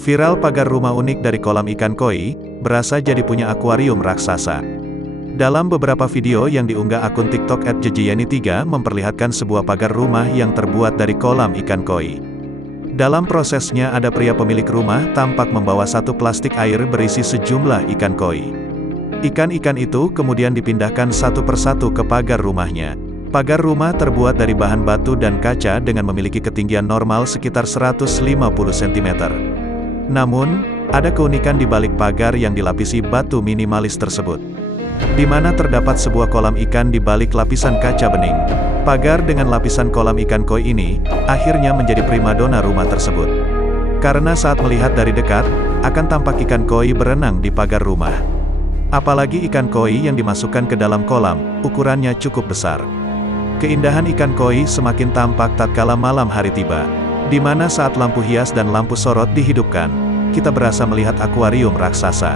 Viral pagar rumah unik dari kolam ikan koi, berasa jadi punya akuarium raksasa. Dalam beberapa video yang diunggah akun TikTok @jejeyani3 memperlihatkan sebuah pagar rumah yang terbuat dari kolam ikan koi. Dalam prosesnya ada pria pemilik rumah tampak membawa satu plastik air berisi sejumlah ikan koi. Ikan-ikan itu kemudian dipindahkan satu persatu ke pagar rumahnya. Pagar rumah terbuat dari bahan batu dan kaca dengan memiliki ketinggian normal sekitar 150 cm. Namun, ada keunikan di balik pagar yang dilapisi batu minimalis tersebut, di mana terdapat sebuah kolam ikan di balik lapisan kaca bening. Pagar dengan lapisan kolam ikan koi ini, akhirnya menjadi primadona rumah tersebut. Karena saat melihat dari dekat, akan tampak ikan koi berenang di pagar rumah. Apalagi ikan koi yang dimasukkan ke dalam kolam, ukurannya cukup besar. Keindahan ikan koi semakin tampak tatkala malam hari tiba, di mana saat lampu hias dan lampu sorot dihidupkan, kita berasa melihat akuarium raksasa.